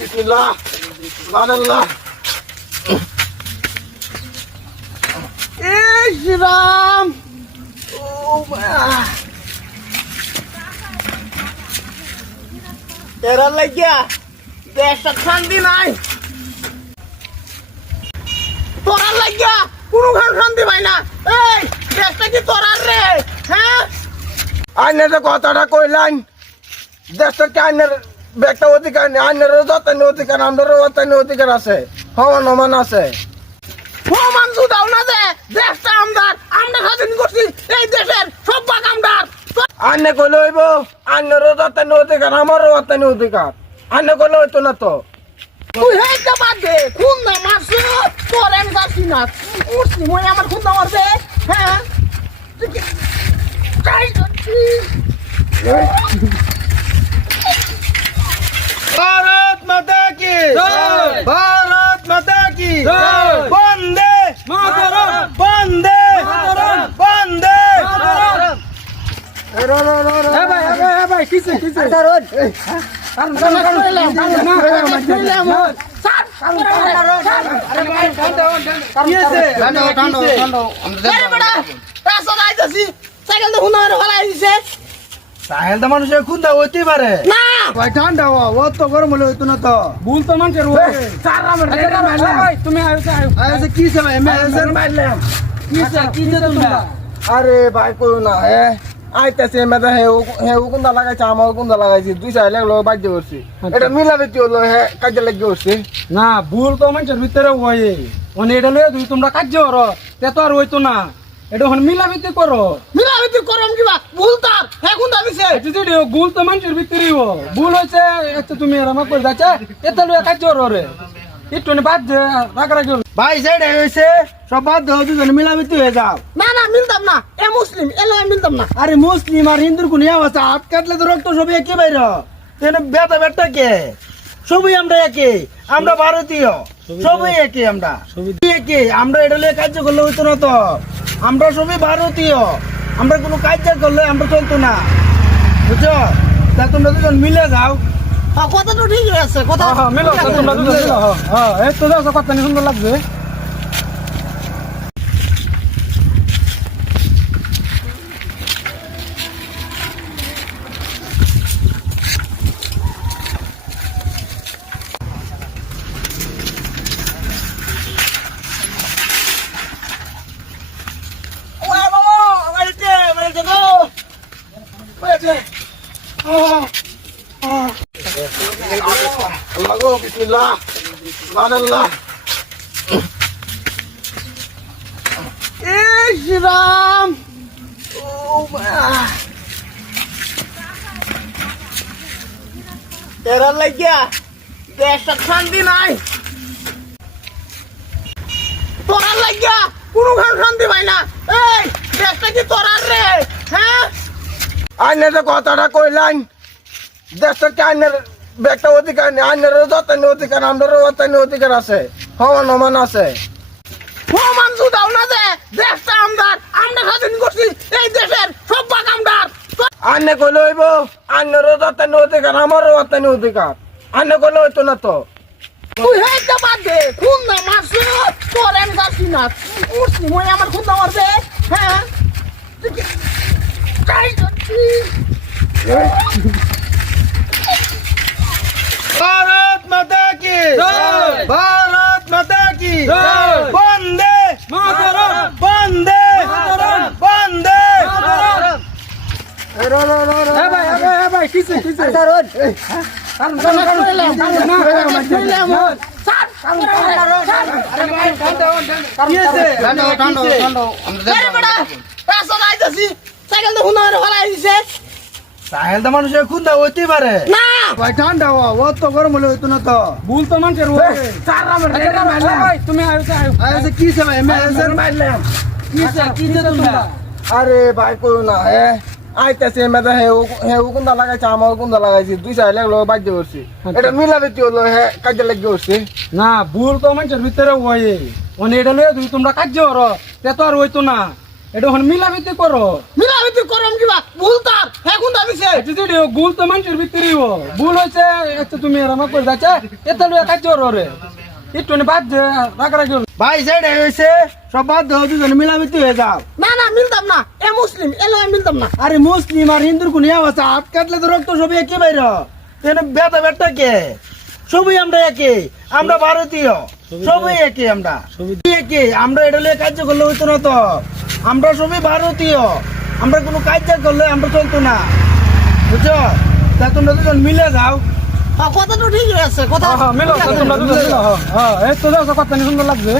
বিসমিল্লাহ সুবহানাল্লাহ। রাম এরা লাগিয়া দেশটা শান্তি নাই, তোরার লাগিয়া কোনো শান্তি পাই না। এই দেশটা কি তোরার রে? হ্যাঁ আইনের কথাটা কইলেন, দেশটা কি আইনের একটা অধিকার নেই? আইনেরও যতন অধিকার, আমাদেরও অতন অধিকার আছে, সমান সমান আছে। সমান সুদাও না যে দেশটা আমদার, আমরা স্বাধীন করছি এই দেশের সব ভাগ আমদার। আইনে কইলে হইব আইনেরও যতন অধিকার, আমারও অতন অধিকার। আইনে কইলে হইতো না তো। তুই হেইটা বাদ দে, খুন না মারছে তোর আমি যাচ্ছি না। মুসলিম হয়ে আমার খুন না মারবে? হ্যাঁ भारत माता की जय, भारत माता की जय, वंदे मातरम, वंदे मातरम, वंदे मातरम। ए भाई किसे रोड সাহেল তো মানুষের খুন্দা হইতে পারে না ভাই, ঠান্ডা ও তো গরম হলে হইতো না তো। ভুল তো মানুষের তুমি কি আরে ভাই করো না। আইতেছে মেয়েদের হেউ কুন্দা লাগাইছে, আমার কুন্দা লাগাইছি, দুই সাইড লাগলো বাধ্য করছি। এটা মিলাবেতি হলো, হ্যাঁ কাজে লাগিয়ে করছি না। ভুল তো মানুষের ভিতরে হয়ে মানে এটা লয়ে যদি তোমরা কার্য করো তে তো আর হইতো না। এটা মিলামিতি করো, মিলামিতি করো কিবা ভুল তার এখন দাবিছে যদি ভুল তো মানুষের ভিতরেই ভুল হয়েছে। এত তুমি আমার করে যাচ্ছে এত লয়ে কাজ করো রে, একটু বাদ দে রাগারাগি ভাই। সেটাই হয়েছে, সব বাদ দাও, দুজন মিলামিতি হয়ে যাও। না না মিলতাম না, এ মুসলিম এ লয় মিলতাম না। আরে মুসলিম আর হিন্দুর কোন আছে? হাত কাটলে তো রক্ত সবই একে বাইর, বেতা বেটা কে সবই আমরা একে, আমরা ভারতীয় সবই একে, আমরা একে। আমরা এটা লয়ে কাজ করলে হইতো না তো। আমরা সবই ভারতীয়, আমরা কোনো কাজ করলে আমরা চলতো না, বুঝছো? তা তোমরা দুজন মিলে যাও। কথা তো ঠিক আছে, কথা মিলো তোমরা দুজন। হ্যাঁ এই তো যাও, কথা নিয়ে সুন্দর লাগছে। বিসমিল্লাহ সুবহানাল্লাহ। রাম এরা লাগিয়া দেশটা শান্তি নাই, তোরার লাগিয়া কোনো শান্তি পাই না। এই দেশটা কি তোরার রে? হ্যাঁ আইনের কথাটা কইলেন, দেশটা কি আইনের একটা অধিকার নেই? আইনেরও যতন অধিকার, আমাদেরও অতন অধিকার আছে, সমান সমান আছে। সমান সুদাও না যে দেশটা আমদার, আমরা স্বাধীন করছি এই দেশের সব ভাগ আমদার। আইনে কইলে হইব আইনেরও যতন অধিকার, আমারও অতন অধিকার। আইনে কইলে হইতো না তো। তুই হেইটা বাদ দে, খুন না মারছে তোর আমি যাচ্ছি না। মুসলিম হয়ে আমার খুন না মারবে? হ্যাঁ भारत माता की जय, भारत माता की जय, वंदे मातरम, वंदे मातरम, वंदे मातरम। ए भाई किसे रोड সাহেল তো মানুষের খুন্দা হইতে পারে না ভাই, ঠান্ডা ও তো গরম হলে হইতো না তো। ভুল তো মানুষের তুমি কি আরে ভাই করো না। আইতেছে মেয়েদের হেউ কুন্দা লাগাইছে, আমার কুন্দা লাগাইছি, দুই সাইড লাগলো বাধ্য করছি। এটা মিলাবেতি হলো, হ্যাঁ কাজে লাগিয়ে করছি না। ভুল তো মানুষের ভিতরে হয়ে মানে এটা লয়ে যদি তোমরা কাজ করো তে তো আর হইতো না। এটা মিলামিতি করো, মিলামিতি তুই করম কিবা ভুল তার হ্যাঁ কোন দাবিছে যদি ভুল তো মানুষের ভিতরে ভুল হয়েছে একটু তুমি রামা করে যাচ্ছে এত লোক কাজ ওরে একটু বাদ রাগারাগি ভাই যেটা হয়েছে সব বাদ দাও দুজন মিলামিতি হয়ে যাও না না মিলতাম না এ মুসলিম এলো মিলতাম না আরে মুসলিম আর হিন্দুর কোন আছে হাত কাটলে তো রক্ত সবই একই বাইর তেন বেটা বেটা কে সবই আমরা একে আমরা ভারতীয় সবই একে আমরা সবই একে আমরা এটা লিয়ে কার্য করলে হইতো না তো আমরা সবই ভারতীয় আমরা কোনো কাজ করলে আমরা চলতো না বুঝছো তা তোমরা দুজন মিলে যাও কথা তো ঠিকই আছে কথা মিলো তোমরা দুজন মিলো হ্যাঁ এই তো কথা সুন্দর লাগছে